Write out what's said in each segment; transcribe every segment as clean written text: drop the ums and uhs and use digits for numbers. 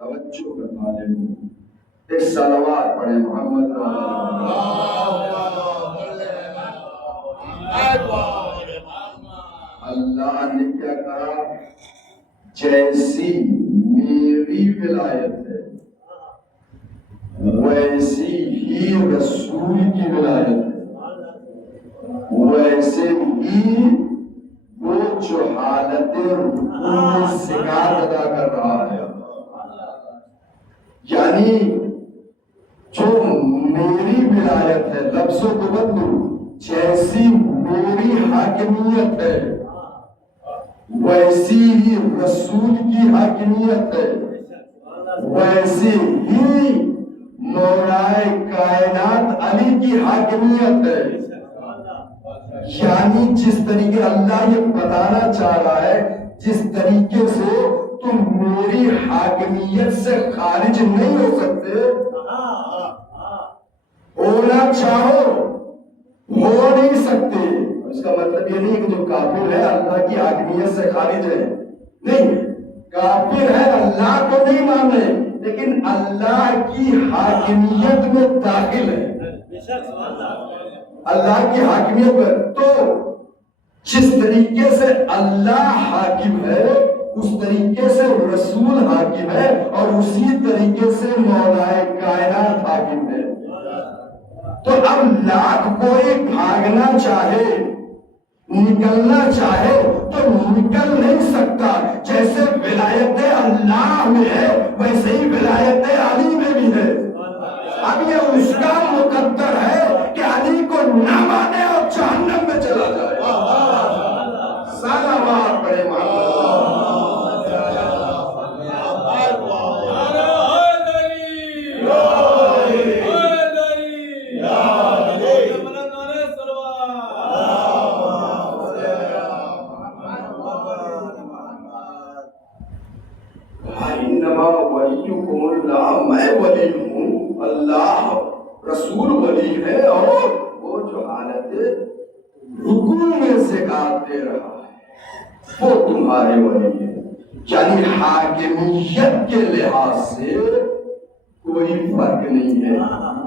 توجہ کا طالب ہوں. ایک صلوات پڑھے محمد اللہ نے کیا کہا؟ جیسی میری ولایت ہے ویسی ہی رسول کی ولایت ہے، ویسے ہی وہ جو حالت رکوع میں سکات ادا کر رہا ہے. یعنی جو میری ولایت ہے، لفظوں کو بدلو، جیسی میری حاکمیت ہے ویسی ہی رسول کی حاکمیت ہے، ویسی ہی مولائے کائنات علی کی حاکمیت ہے. یعنی جس طریقے اللہ یہ بتانا چاہ رہا ہے، جس طریقے سے تم میری حاکمیت سے خارج نہیں ہو سکتے، ہونا چاہو ہو نہیں سکتے. اس کا مطلب یہ نہیں کہ جو کافر ہے اللہ کی حاکمیت سے خارج ہے، نہیں، کافر ہے اللہ کو نہیں مانے لیکن اللہ کی حاکمیت میں داخل ہے، اللہ کی حاکمیت میں. تو جس طریقے سے اللہ حاکم ہے اس طریقے سے رسول حاکم ہے، اور اسی طریقے سے مولائے کائنات حاکم ہے. تو اب لاکھ کوئی بھاگنا چاہے، نکلنا چاہے تو نکل نہیں سکتا. جیسے ولایت اللہ میں ہے ویسے ہی ولایت علی میں بھی ہے. اب یہ اس کا مقدر ہے کہ علی کو نہ مانے اور جہنم میں چلا جائے. صلوات پڑھے اللہ. میں ولی ہوں، اللہ رسول ولی ہے، اور وہ جو حالت رکوع میں زکات دے رہا ہے وہ تمہارے ولی ہے. یعنی حاکمیت کے لحاظ سے کوئی فرق نہیں ہے،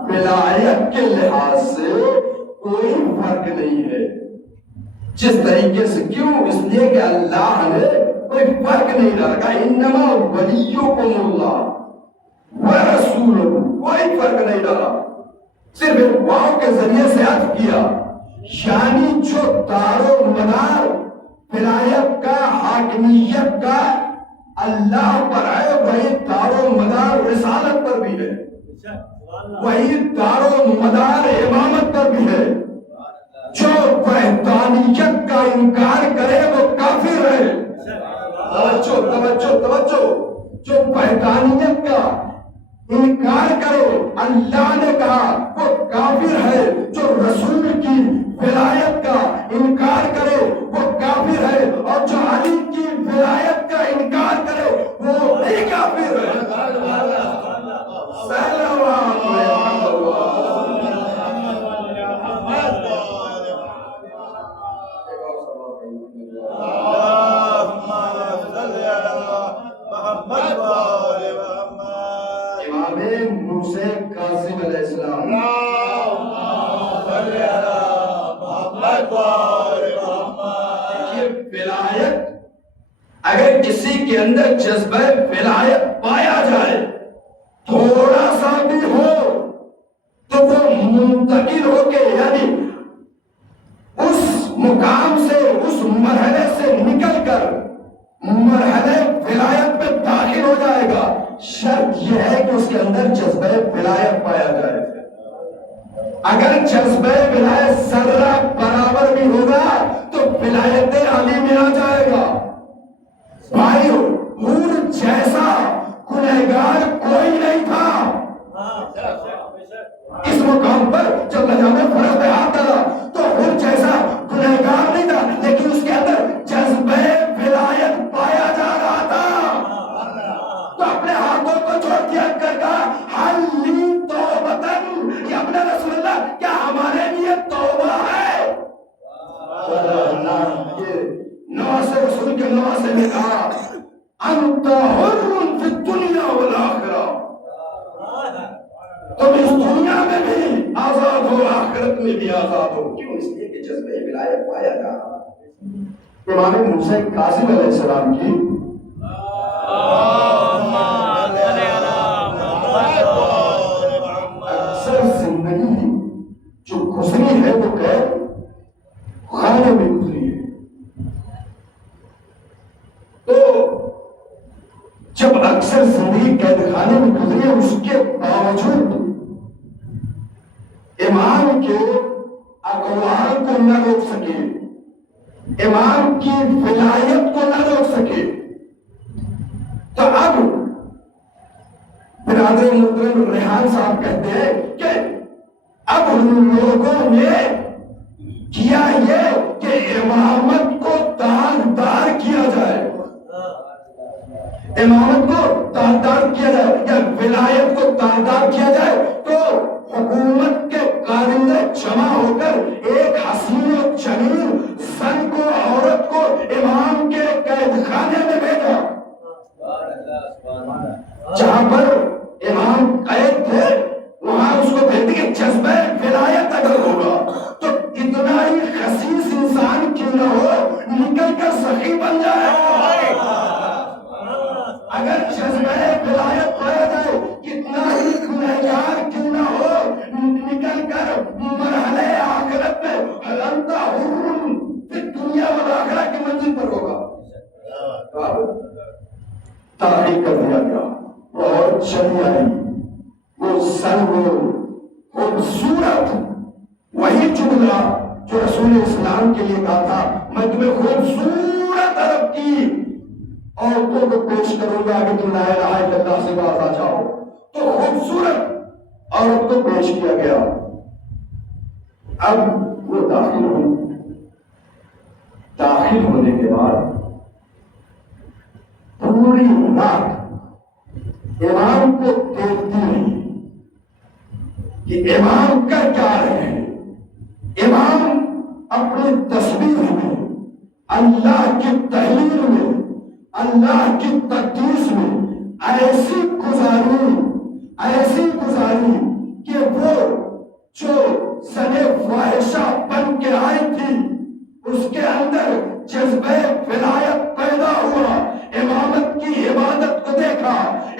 ولایت کے لحاظ سے کوئی فرق نہیں ہے. جس طریقے سے، کیوں؟ اس لیے کہ اللہ نے کوئی فرق نہیں ڈالا. انما ولیکم اللہ ورسولہ، کوئی فرق نہیں ڈالا، صرف ایک واو کے ذریعے سے عطف کیا. یعنی جو دار و مدار ولایت کا، حاکمیت کا اللہ پر ہے، وہی دار و مدار رسالت پر بھی ہے، وہی دار و مدار امامت پر بھی ہے. جو وحدانیت کا انکار کرے وہ کافر ہے. توجہ توجہ توجہ. جو وحدانیت کا انکار کرے، اللہ نے کہا وہ کافر ہے. جو رسول کی ولایت کا انکار کرے وہ کافر ہے، اور جو علی کی ولایت کا انکار کرے وہ بھی کافر ہے. اگر کسی کے اندر جذبہ ولایت پایا جائے، تھوڑا سا بھی ہو، تو وہ منتقل ہو کے، یعنی اس مقام سے، اس مرحلے سے نکل کر مرحلے ولایت میں داخل ہو جائے گا. شرط یہ ہے کہ اس کے اندر جذبہ ولایت پایا جائے. اگر جذبہ ولایت ذرہ برابر بھی ہوگا تو ولایت علی میں آ جائے گا. بھائیو، حور جیسا گنہگار کوئی نہیں تھا اس مقام پر. جب نجام فرض پہ ہاتھ ڈالا تو حور جیسا گنہگار نہیں تھا، لیکن اس کے اندر جذبہ ولایت پایا جا رہا تھا. تو اپنے ہاتھوں کو چھوڑ دیا کر کہا حلی توبتن، یہ اپنے رسول اللہ کیا ہمارے لیے توبہ ہے؟ نواز رسول کے نواز نے کہا انت حر فی الدنیا والآخرہ آزاد ہو. کیوں؟ اس لیے کہ جذبہ ولایت پایا جا رہا ہے. امام موسیٰ کاظم علیہ السلام کی اکثر زندگی جو گزری ہے وہ قید خانے میں گزری ہے. تو جب اکثر زندگی قید خانے میں گزری ہے، اس کے باوجود امام کے اقوال کو نہ روک سکے، امام کی ولایت کو نہ روک سکے. تو اب برادر محترم ریحان صاحب کہتے ہیں کہ اب لوگوں نے کیا یہ کہ امامت کو داغدار کیا جائے، امامت کو داغدار کیا جائے یا ولایت کو داغدار کیا جائے. تو حکومت کے کارندے جمع ہو کر ایک حسین و جمیل زن کو، عورت کو امام کے قید خانے میں بھیجا، جہاں پر امام قید تھے وہاں اس کو بھیجتے کہ جذبہ ولایت اگر ہوگا تو اتنا ہی خسیس انسان کیوں نہ ہو نکل کر سخی بن جائے. اگر جذبہ ولایت پایا جائے کتنا ہی گنہگار کیوں نہ ہو نکل کر مرحلے آخرت میں حلنتا حرم پھر دنیا والآخرہ کی منزل پر ہوگا. تاریخ کر دیا گیا اور چلی آئی وہ سن وہ خوبصورت وہی جملہ جو رسول اسلام کے لیے کہا تھا، میں تمہیں خوبصورت عرب کی عورتوں کو پیش کروں گا کہ تم لا الہ الا اللہ سے باز آ جاؤ. تو خوبصورت عورت کو پیش کیا گیا. اب وہ داخل ہونے کے بعد پوری رات امام کو دیکھتی رہی کہ امام کا کیا رہے ہیں. امام اپنی تسبیح میں، اللہ کی تحلیل میں، اللہ کی تقدیس میں ایسی گزاری کہ وہ جو زن فاحشہ بن کے آئی تھی اس کے اندر جذبہ ولایت پیدا ہوا. امامت کی عبادت کو دیکھا،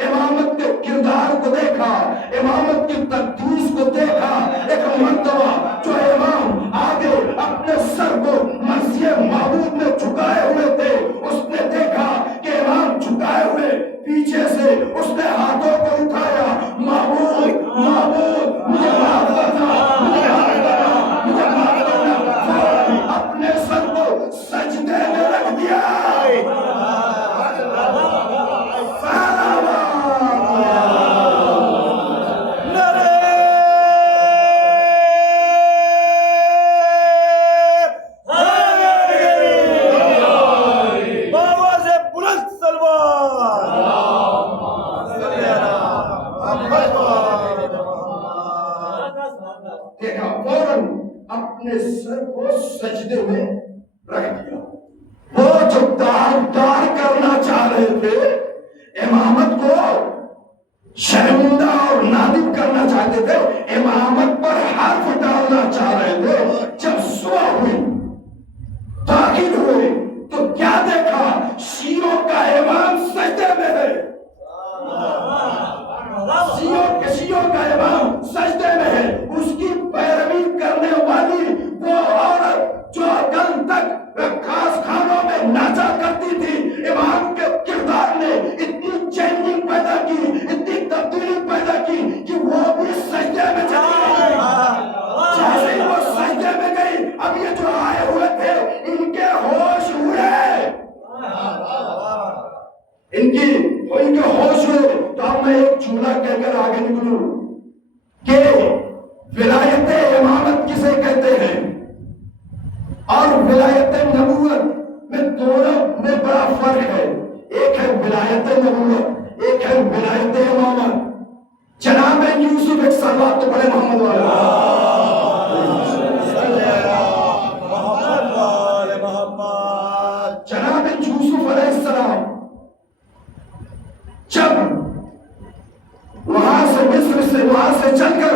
امامت کے کردار کو دیکھا، امامت کی تقدیس کو دیکھا. ایک مرتبہ جو امام آگے اپنے سر کو مسجد معبود میں جھکائے ہوئے تھے، اس نے دیکھا کہ امام جھکائے ہوئے پیچھے سے اس نے ہاتھوں کو اٹھایا، معبود معبود مجھے معاف کرنا، مجھے معاف کرنا، مجھے معاف کرنا. فوراً اپنے سر کو سجدے میں رکھ دیا. اپنے سر کو سجدے میں رکھ دیا. وہ جو داغدار کرنا چاہ رہے تھے، امامت کو شرمندہ اور نادم کرنا چاہتے تھے، امامت پر حرف ڈالنا چاہ رہے تھے، جب صبح ہوئی داخل ہوئے تو کیا دیکھا؟ شیعوں کا امام سجدے میں ہے. شیعوں کا امام سجدے میں ہے. اس کی پیروی کرنے والی وہ عورت جو کل تک خاص خانوں میں ناچا کرتی تھی، امام کے کردار نے اتنی چینجنگ پیدا کی، اتنی تبدیلی پیدا کی کہ وہ بھی سجدے میں چلی گئی. جیسے ہی وہ سجدے میں گئی، اب یہ جو آئے ہوئے تھے ان کے ہوش اڑے، ان کے ہوش ہوئے. تو اب میں ایک جملہ کہہ کر آگے نکلوں کہ ولایت امامت کسے کہتے ہیں اور ولایت نبوت میں دونوں میں بڑا فرق ہے. ایک ہے ولایت نبوت، ایک ہے ولایت امامت. جناب یوسف، ایک سلوات تو پڑھے محمد والا. جناب یوسف علیہ السلام جب وہاں سے مصر سے وہاں سے چل کر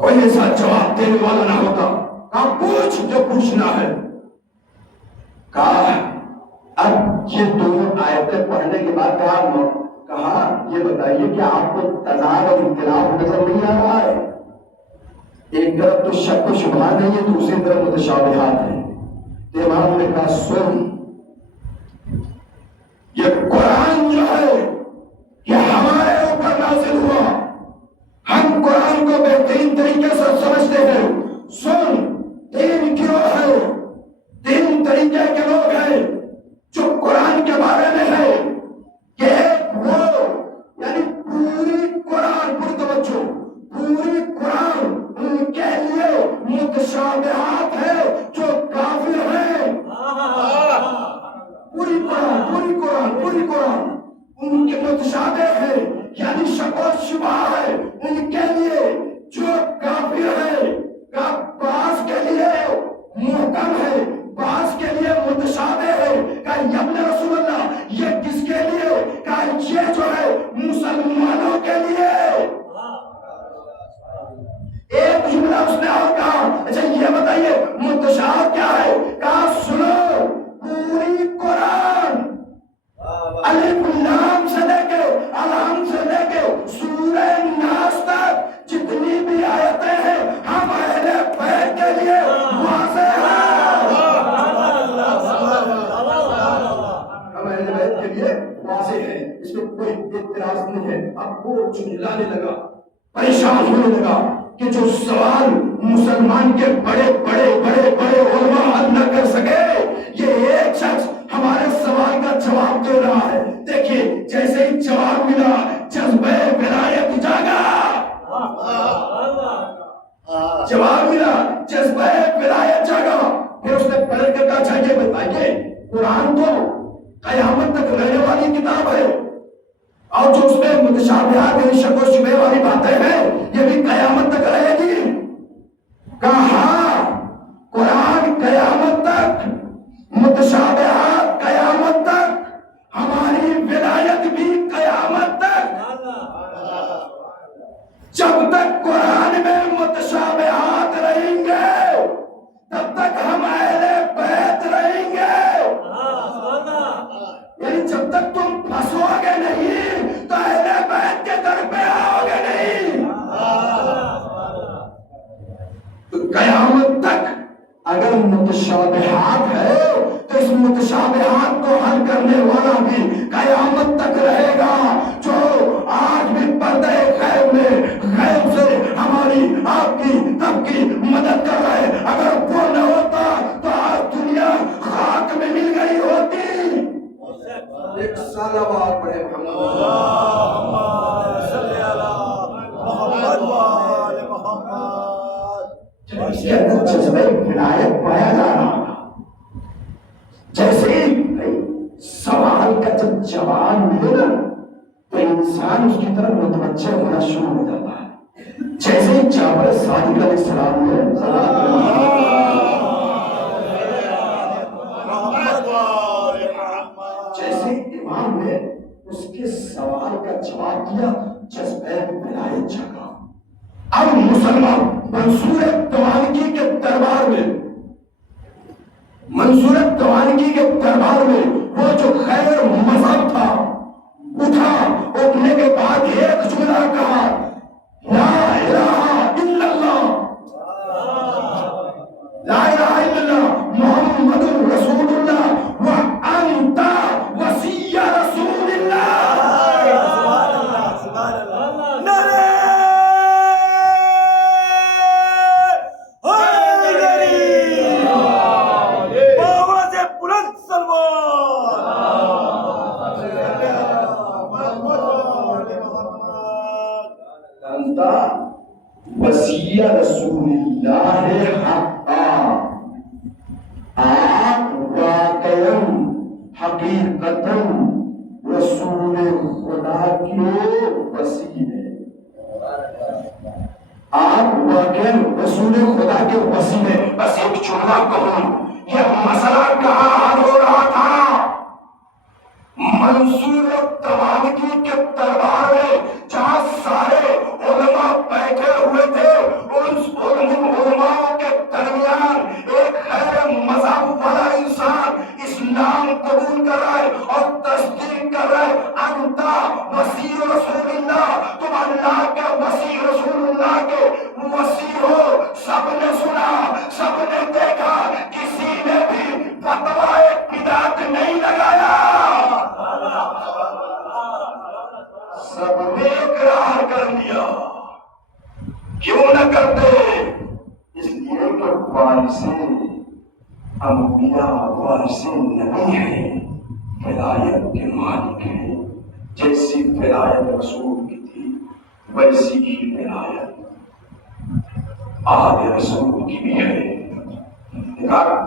کوئی ایسا جواب دینے والا نہ ہوتا. کہا پوچھ جو پوچھنا ہے. کہا اب یہ دونوں آیتیں پڑھنے کے بعد کہا یہ بتائیے کہ آپ کو تضاد اور اختلاف نظر نہیں آ رہا ہے؟ ایک طرف تو شک و شبہات ہے، یہ دوسری طرف متشابہات ہیں. امام نے کہا سن، یہ قرآن جو ہے یہ ہمارے اوپر نازل ہوا، ہم قرآن کو بہترین طریقے سے سمجھتے ہیں. سن، تین گروہ ہے، تین طریقے کے لوگ ہیں جو قرآن کے بارے میں ہے کہ ایک وہ یعنی پوری قرآن، پوری توجہ، پوری قرآن ان کے لیے متشابہات ہے جو کافر ہیں. پوری قرآن، پوری قرآن، پوری قرآن ان کے متشابہ ہے یعنی شک و شبہ ہے ان کے لیے جو کافر ہے. کا بعض کے لیے محکم ہے، بعض کے لیے متشابہ ہے. کہ یا ابن رسول اللہ یہ کس کے لیے؟ کہ یہ جو ہے مسلمانوں کے لیے. ایک جملہ اس نے اور کہا اچھا یہ بتائیے متشابہ کیا ہے؟ کہا سنو، پوری قرآن الف لام سے لے کے الحمد سے لے کے سورہ ناس تک جتنی بھی آیتیں ہیں ہم اہل بیت کے لیے واضح ہیں. ہم اہل بیت کے لیے واضح ہیں، اس میں کوئی اعتراض نہیں ہے. اب وہ چنلانے لگا، پریشان ہونے لگا کہ جو سوال مسلمان کے بڑے بڑے بڑے بڑے علماء حل نہ کر سکے، یہ ایک شخص ہمارے سوال کا جواب دے رہا ہے. دیکھیے جیسے ہی جواب ملا جذبہ ولایت جاگا. جواب ملا، جذبہ ولایت جاگا. پھر اس نے پلٹ کر کہا اچھا یہ بتائیے قرآن تو قیامت تک رہنے والی کتاب ہے اور جو اس میں متشابہات یعنی شک و شبہ والی باتیں ہیں یہ بھی قیامت تک رہے گی. کہا قرآن قیامت تک، متشابہات قیامت تک، ہماری ولایت بھی قیامت تک. جب تک قرآن میں متشابہات رہیں گے تب تک ہم اہل بیت رہیں گے. یعنی جب تک تم پھنسو گے نہیں تو اہل بیت کے در پہ آؤ گے نہیں. تو قیامت تک اگر متشابہات ہے تو اس متشابہات کو حل کرنے والا بھی قیامت تک رہے گا. جو آج بھی پردہ غیب میں غیب سے ہماری آپ کی تب کی مدد کر رہے، اگر وہ نہ ہوتا تو آج دنیا خاک میں مل گئی ہوتی. ایک سالہ بات پڑے اس کے اندر جذبہ ولایت پایا جا رہا تھا. جیسے سوال کا جب جواب ملے نا تو انسان اس کی طرف متوجہ ہونا شروع ہو جاتا ہے. جیسے جعفر صادق علیہ السلام نے جیسے امام نے اس کے سوال کا جواب دیا جذبہ ولایت جگا. اب مسلمان منصور توانگی کے دربار میں، منصور توانگی کے دربار میں وہ جو غیر مذہب تھا اٹھا، اٹھنے کے بعد ایک جملہ کہا لا الہ الا اللہ، لا الہ الا اللہ محمد رسول اللہ وانت وصی رسول اللہ. وصی رسول اللہ حقا، آپ واقعاً حقیقتاً رسول خدا کے وصی ہیں. آپ واقعاً رسول خدا کے وصی ہیں. بس ایک جملہ کہوں، یہ مسئلہ کہاں حل ہو رہا تھا؟ منصور توانگی کے دربار میں جہاں سارے علماء بیٹھے ہوئے مسیح رسول اللہ کے مسیح ہو، سب نے سنا، سب نے دیکھا، کسی نے بھی فتویٰ بدعت نہیں لگایا، سب نے اقرار کر لیا۔ کیوں نہ کرتے؟ اس لیے کہ وارث انبیاء، وارث نبی ہیں، ولایت کے مالک ہیں۔ جیسی ولایت رسول کی تھی ویسی ہی ولایت آل رسول کی بھی ہے۔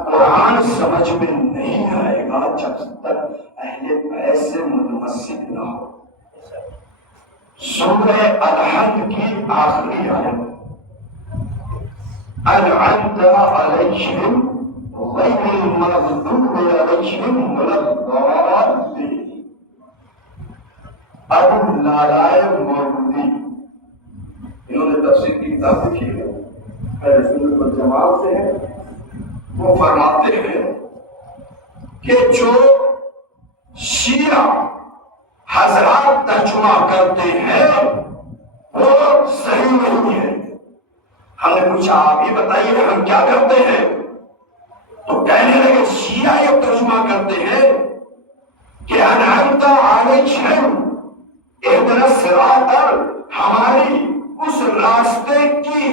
قرآن سمجھ میں نہیں آئے گا جب تک اہل بیت سے متمسک نہ ہو۔ سورہ الحمد کی آخری آیت، انعمت علیہم غیر المغضوب علیہم ولا الضالین۔ ابو لالائے مودودی، انہوں نے تفسیر کی کتاب لکھی ہے، اہل سنت والجماعت سے ہے۔ وہ فرماتے ہیں کہ جو شیعہ حضرات ترجمہ کرتے ہیں وہ صحیح نہیں ہے۔ ہم نے پوچھا آپ یہ بتائیے ہم کیا کرتے ہیں؟ تو کہنے لگے شیعہ یہ ترجمہ کرتے ہیں کہ انعمت علیہم اہدنا الصراط، ہماری اس راستے کی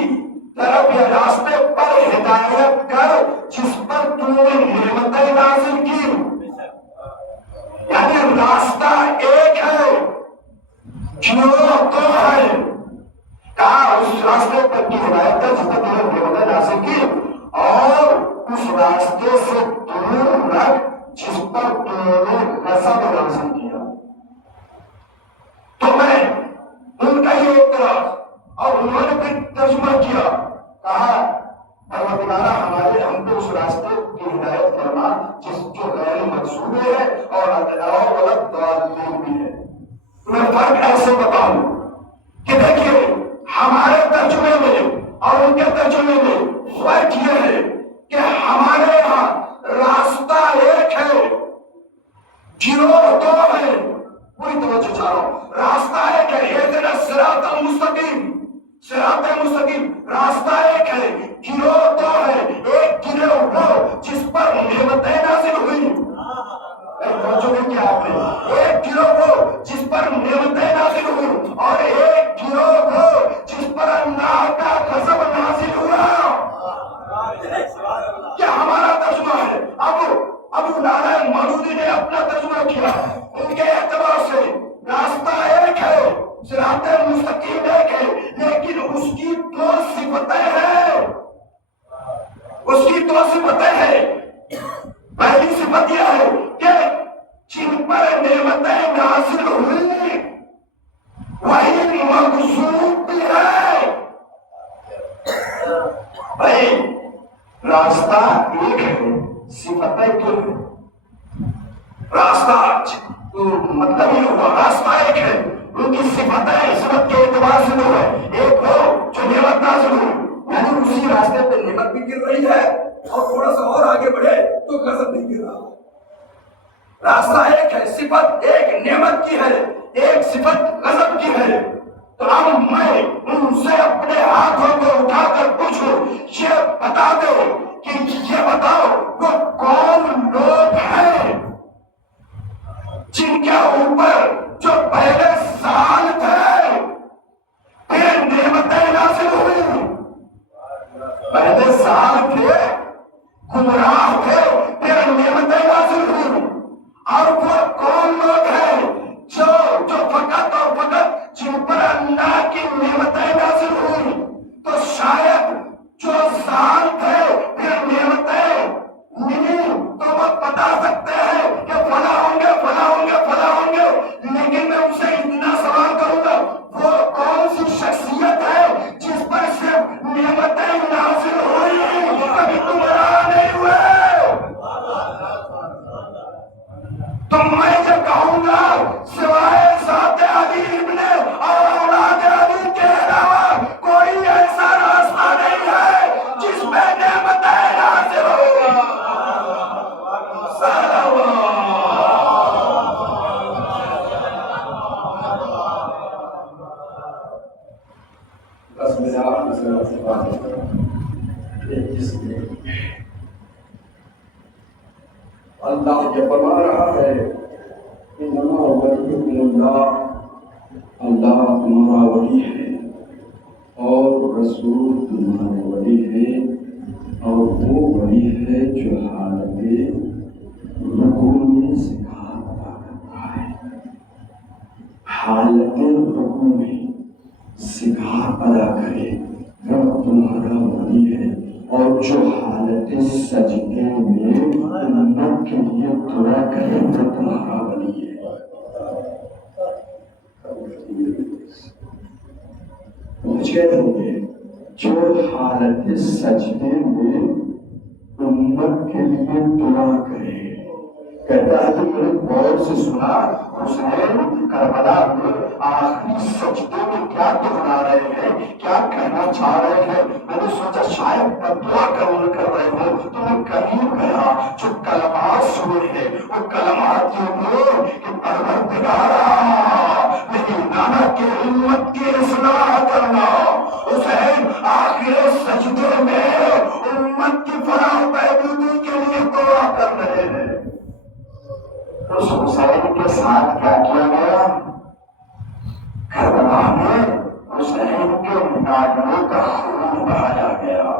طرف یا راستے پر ہدایت کر جس پر تو نے نعمتیں نازل کی۔ یعنی راستہ ایک ہے، گروہ دو ہے۔ کہا اس راستے پر کی ہدایت کر جس پر تو نے نعمتیں نازل کی، اور اس راستے سے دور رکھ جس پر تو نے غضب نازل کیا۔ تو میں ان کا یہ اعتراض، اور انہوں نے پھر ترجمہ کیا، کہا پروردگارہ ہمارے ہم کو اس راستے کی ہدایت فرما جس جو غیر منصوبے ہے اور غلط ضالین بھی ہے۔ میں فرق ایسے بتاؤں کہ دیکھیے ہمارے ترجمے میں اور ان کے ترجمے میں فرق یہ ہے کہ ہمارے یہاں راستہ ایک ہے، گروہ دو ہے۔ پوری توجہ چاہ رہا ہوں، راستہ ایک ہے، اہدنا الصراط المستقیم، صراط مستقیم، راستہ ایک ہے، گروہ دو ہے۔ ایک گروہ وہ جس پر نعمتیں نازل ہوئی، توجہ نہیں کیا آپ نے، ایک گروہ وہ جس پر نعمتیں نازل ہوئی، اور ایک گروہ وہ جس پر اللہ کا غضب نازل ہوا۔ کیا ہمارا ترجمہ ہے؟ ابو لالہ مودودی نے اپنا ترجمہ کیا، ان کے اعتبار سے راستہ ایک ہے، صراط مستقیم ایک ہے، لیکن اس کی دو صفتیں ہیں، اس کی دو صفتیں ہیں۔ پہلی صفت یہ ہے کہ جن پر نعمتیں نازل ہوئی وہی مغصوب بھی ہے۔ بھائی راستہ ایک ہے، صفتیں کیوں ہیں؟ راستہ مطلب یہ ہوا راستہ ایک ہے، ان کی صفتیں صفت کے اعتبار سے دو ہے۔ ایک وہ جو نعمت نازل ہوئی، یعنی اسی راستے پہ نعمت بھی گر رہی ہے، اور تھوڑا سا اور آگے بڑھے تو غضب بھی گر رہا ہے۔ راستہ ایک ہے، صفت ایک نعمت کی ہے، ایک صفت غضب کی ہے۔ تو اب میں ان سے اپنے ہاتھوں کو اٹھا کر پوچھوں، یہ بتا دو کہ یہ بتاؤ وہ کون لوگ ہیں جن کے اوپر جو پہلے سال تھے پھر نعمتیں نازل ہوئی، پہلے سال تھے گمراہ تھے پھر نعمتیں نازل ہوئی، اور وہ کون لوگ ہیں جو فقط اور فقط جن پر اللہ کی نعمتیں نازل ہوئی؟ تو شاید جو سال تھے پھر نعمتیں ملی تو وہ بتا سکتے ہیں کہ فلاں ہوں گے فلاں ہوں گے فلاں ہوں گے، لیکن میں ان سے اتنا سوال کروں گا وہ کون سی شخصیت ہے جس پر صرف نعمتیں نازل ہوئی کبھی گمراہ نہیں ہوئے؟ تو میں یہ کہوں گا سوائے ذات علی ابن اور اولاد علی کے اللہ یہ فرما رہا ہے انما ولیکم اللہ، اللہ تمہارا ولی ہے اور رسول تمہارے ولی ہے، اور وہ ولی ہے جو حالت رکوع میں زکات ادا کرتا ہے، حالت رکوع میں زکات ادا کرے وہ تمہارا ولی ہے، اور جو حالت سجدے میں امت کے لیے دعا کرے وہ تمہارا ولی ہے۔ مجھے جو حالت سجدے میں امت کے لیے دعا کرے، کہتا ہے کہ میں نے غور سے سنا حسین کربلا میں آخری سجدے میں کیا دہرا رہے ہیں، کیا کہنا چاہ رہے ہیں، میں نے سوچا شاید دعا کر رہے ہوں تو میں قریب گیا، جو کلمات سنے ہیں وہ کلمات یہ تھے کہ پروردگارا میری نانا کے امت کی اصلاح کرنا۔ حسین آخر سجدے میں امت کی فلاح و بہبودی کے لیے دعا کر رہے ہیں۔ اس حسین کے ساتھ کیا کیا گیا؟ کربلا میں حسین کے ناگنوں کا خون بہایا گیا۔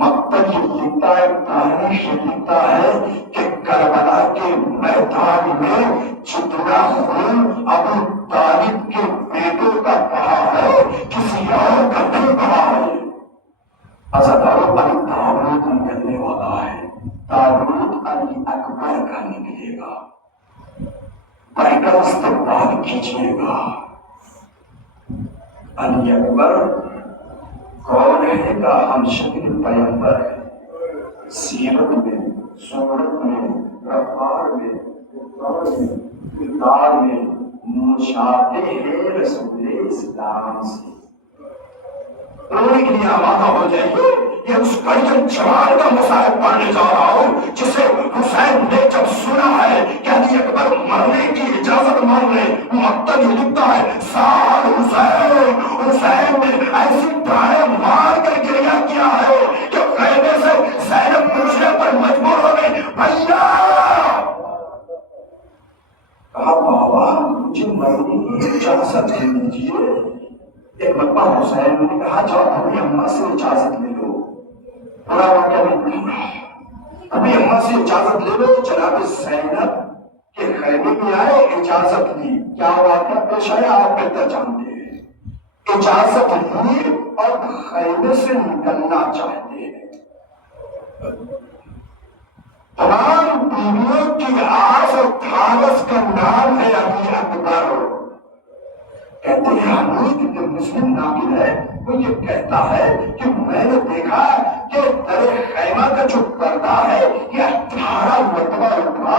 مکتب لکھتا ہے، تاریخ لکھتا ہے کہ کربلا کے میدان میں جتنا خون ابو طالب کے بیٹوں کا بہا ہے کسی اور کا نہیں بہا ہے۔ عزاداروں علی تابوت نکلنے والا ہے، تابوت علی اکبر کا نکلے گا، بڑھ کر استقبال کیجیے گا۔ علی اکبر کون ہے کا ہم شکل پیغمبر ہے، سیرت میں، صورت میں، رفتار میں، کردار میں مشابہ ہے رسول اسلام سے۔ رونے کے لیے آمادہ ہو جائیے، یہ اس بڑھن جوان کا مصائب پڑھنے جا رہا ہوں جسے حسین نے جب سنا ہے کہ علی اکبر مرنے کی اجازت مانگ لے، مقتل یہ لکھتا ہے سال حسین، حسین نے ایسی ڈھائیں مار کر گریہ کیا ہے کہ خیمے سے زینب پوچھنے پر مجبور ہو گئی، بھیا کہا بابا مجھے مرنے کی اجازت دے دیجیے۔ ایک مرتبہ حسین نے کہا جاؤ اپنی اماں سے اجازت لے لو، پورا واقعہ نہیں پڑھنا، اپنی اماں سے اجازت لے لو۔ جناب زینب کے خیمے میں آئے، اجازت لی، کیا واقعہ پیش آیا آپ بہتر جانتے ہیں، اجازت لی اور خیمے سے نکلنا چاہتے ہیں۔ تمام بیویوں کی آس اور دھاگس کا نام ہے علی اکبر۔ کہتے ہیں حمید جو مسلم ناقل ہے وہ یہ کہتا ہے کہ میں نے دیکھا کہ در خیمہ کا جو پردہ ہے یہ 18 مرتبہ اٹھا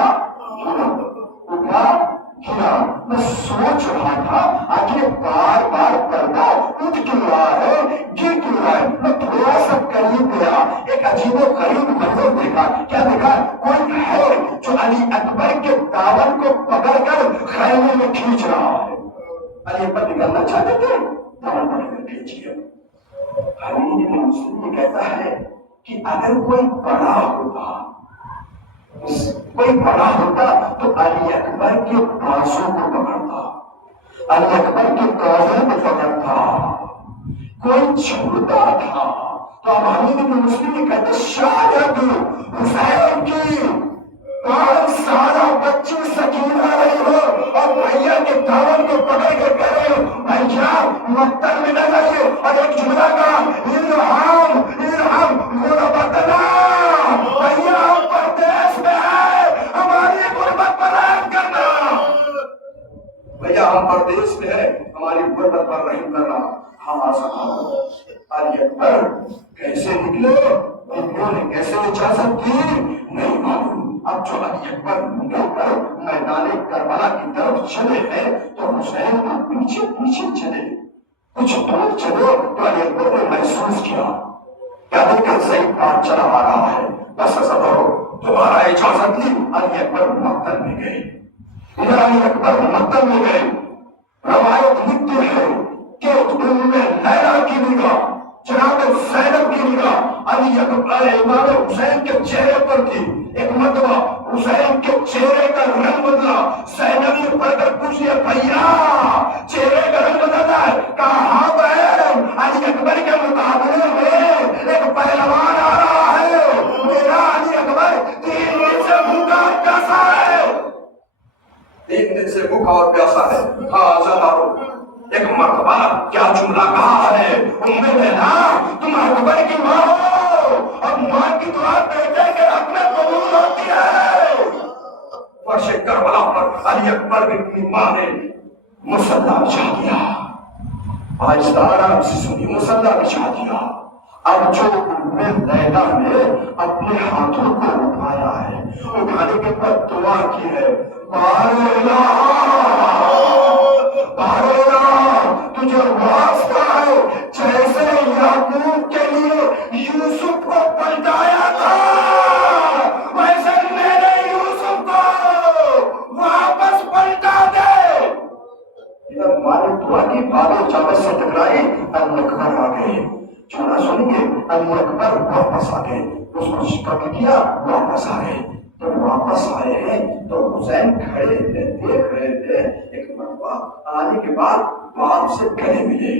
میں سوچ رہا تھا آخر بار بار پردہ اٹھ کیوں رہا ہے، گر کیوں رہا ہے۔ میں تھوڑا سا قریب گیا، ایک عجیب و غریب منظر دیکھا۔ کیا دیکھا؟ کوئی ہے جو علی اکبر کے دامن کو پکڑ کر خیمے میں کھینچ رہا ہے۔ علی اکبر نکلنا چاہتے تھے، دامن پکڑ کر کھینچیے۔ حمید بن مسلم یہ کہتا ہے کہ اگر کوئی بڑا ہوتا تو علی اکبر کے بازوں کو پکڑتا، علی اکبر کے کاظم کو پکڑتا، کوئی چھوٹا تھا تو اب حمید بن مسلم یہ کہتے شاید حسین کی 5 سالہ بچی سکینہ رہی ہو اور بھیا کے دامن کو پکڑ کے کہہ رہے ہو بھیا مقتل میں نہ جائیے، اور ایک جملہ کا ارحم غربتنا، بھیا ہم پردیس میں ہیں، ہماری غربت پر رحم کرنا، بھیا ہم پردیس میں ہیں، ہماری غربت پر رحم کرنا۔ ہاں صاحب علی اکبر کیسے نکلے، انہوں نے کیسے اجازت دی نہیں معلوم۔ اب جو علی اکبر نکل کر میدان کربلا کی طرف چلے ہیں تو حسین کو پیچھے پیچھے چلے، کچھ دور چلے تو علی اکبر نے محسوس کیا کیا دیکھ کر زید پار چلا آ رہا ہے، بس صدر دوبارہ اجازت لی، علی اکبر مقتل میں گئے۔ ادھر علی اکبر مقتل میں گئے۔ روایت لکھتے ہیں کہ لیلا کی نگاہ، جناب زینب کی نگاہ علی اکبر امام حسین کے چہرے پر تھی۔ ایک مرتبہ حسین کے چہرے کا رنگ بدلا، زینب نے پڑھ کر پوچھ لیا بھیا چہرے کا رنگ بدلتا ہے؟ کہا ہاں بہن، علی اکبر کے مقابلے میں ایک پہلوان آ رہا ہے، میرا علی اکبر 3 دن سے بھوکا اور پیاسا ہے، 3 دن سے بھوکا اور پیاسا ہے۔ ہاں زہارو ایک مرتبہ کیا جملہ کہا ہے، ام لیلا تم اکبر کی ماں ہو اور ماں کی دعا بیٹے کے حق میں قبول ہوتی ہے۔ فرش کربلا پر علی اکبر کی ماں نے مصلی بچھا دیا، آہستہ آرام سے سنی، مصلی بچھا دیا۔ اب جو ام لیلا نے اپنے ہاتھوں کو اٹھایا ہے، اٹھانے کے بعد دعا کی ہے، بارے تجھے واسطہ ہے جیسے یعقوب کے لیے یوسف کو پلٹایا تھا، ویسے میرے یوسف کو واپس پلٹا دے۔ جب ہماری دعا کی باتیں چاوت سے ٹکرائی، علی اکبر آ گئے، چھوڑا سن کے علی اکبر واپس آ گئے، اس کو شکایت کیا، واپس آ گئے۔ جب واپس آئے ہیں تو حسین کھڑے تھے، دیکھ رہے تھے۔ ایک مرتبہ آنے کے بعد باپ سے گلے ملے،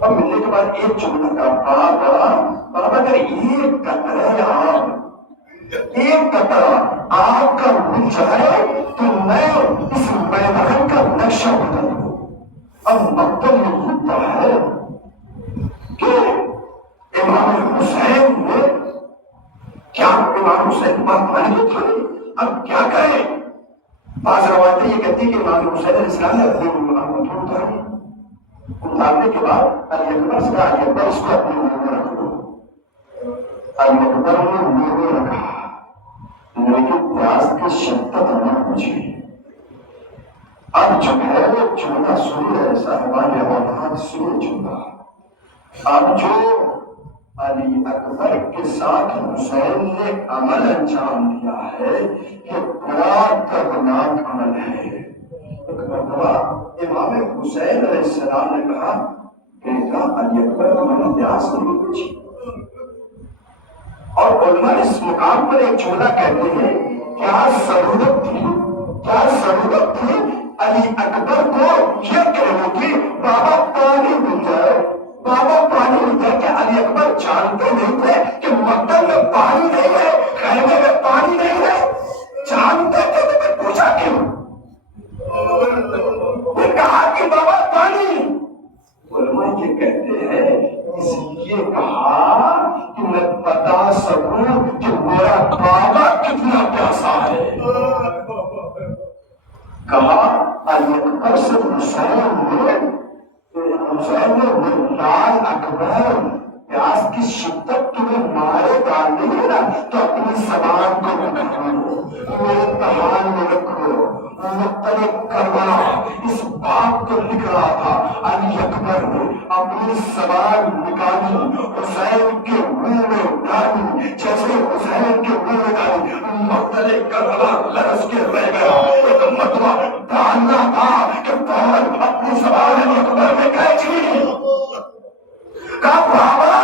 اور ملنے کے بعد ایک جملہ کا، بابا اگر ایک قطرہ ایک قطرہ آپ کا مل جائے تو میں اس میدان کا نقشہ بدل دوں۔ اب مقتل میں ہوتا ہے کہ امام حسین نے کیا، امام حسین بات مانی تو تھا نہیں، اب کیا کریں؟ بعض روایتیں یہ کہتی ہیں کہ امام حسین علیہ السلام نے اپنے اتارنے کے بعد علی اکبر سے کہا، علی اکبر اس کو اپنے منہ میں رکھ دو۔ علی اکبر نے منہ میں رکھا، لیکن پیاس کی شدت نہ پوچھی۔ اب جو ہے وہ جملہ سنی ہے، صاحبان اولاد سنی جملہ، اب جو علی اکبر کے ساتھ حسین نے عمل انجام دیا ہے یہ بڑا دردناک عمل ہے۔ ایک مرتبہ امام حسین علیہ السلام نے کہا، بیٹا علی اکبر کو میں نے پیاس نہیں پوچھی، اور علماء اس مقام پر ایک جملہ کہتے ہیں، کیا ضرورت تھی علی اکبر کو یہ کہنے کی بابا پانی مل جائے، بابا پانی مل جائے؟ کہ علی اکبر جانتے نہیں تھے کہ مکتب میں پانی نہیں ہے، خیمے میں پانی نہیں ہے؟ جانتے تھے تو پھر پوچھا کیوں؟ پھر کہا کہ بابا پانی۔ علماء یہ کہتے ہیں اس لیے کہا کہ میں بتا سکوں کہ میرا بابا کتنا پیاسا ہے۔ کہا علی اکبر سے حسین نے لال اکبر پیاس کی شدت تمہیں مارے ڈالنی ہے نا تو اپنی زبان کو رکھو، میرے دہان میں رکھو۔ مختلف کربلا اس بات کو لکھ رہا تھا، علی اکبر نے اپنی زبان نکالی، حسین کے منہ میں ڈالی، جیسے حسین کے منہ میں ڈالی مختلف کربلا لرز کے رہ گیا۔ ایک مرتبہ ڈالنا تھا کہ فوراً اپنی زبان علی اکبر میں کھینچی، کہا بابا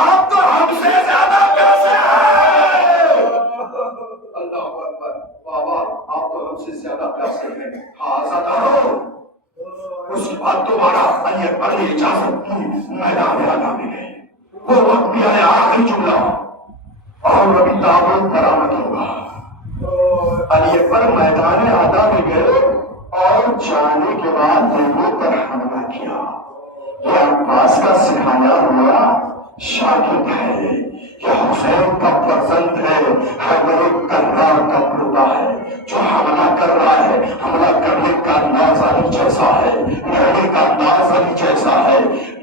آپ تو ہم سے زیادہ پیاسے ہیں۔ اللہ اکبر، بابا آپ تو ہم سے زیادہ پیاسے ہیں، آزاد ہو۔ اس کے بعد دوبارہ علی اکبر نے اجازت کی، میدان آگا میں گئے۔ وہ وقت بھی آیا، آخری جملہ، اور ابھی تابوت برآمد ہوگا۔ علی اکبر میدان آگا میں گئے اور جانے کے بعد لوگوں پر حملہ کیا۔ یہ عباس کا سکھایا ہوا شاگرد ہے، یہ حسین کا فرزند ہے، حیدر کرار کا بیٹا ہے، جو حملہ کر رہا ہے، حملہ کرنے کا انداز علی جیسا ہے، لڑنے کا انداز علی جیسا ہے۔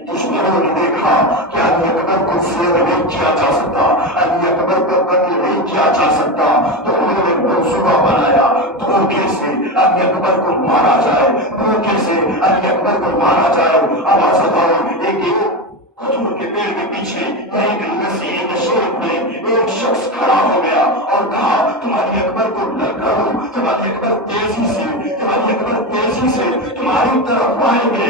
دشمنوں نے دیکھا کہ علی اکبر کو زیر نہیں کیا جا سکتا، علی اکبر کو قتل نہیں کیا جا سکتا، تو انہوں نے منصوبہ بنایا دھوکے سے علی اکبر کو مارا جائے، دھوکے سے علی اکبر کو مارا جائے۔ آواز اٹھاؤ، ایک کھجور کے پیڑ کے پیچھے ایک نشیب میں ایک شخص کھڑا ہو گیا اور کہا، تمہاری اکبر کو لڑکھڑو، تمہاری اکبر تیزی سے تمہاری طرف آئیں گے۔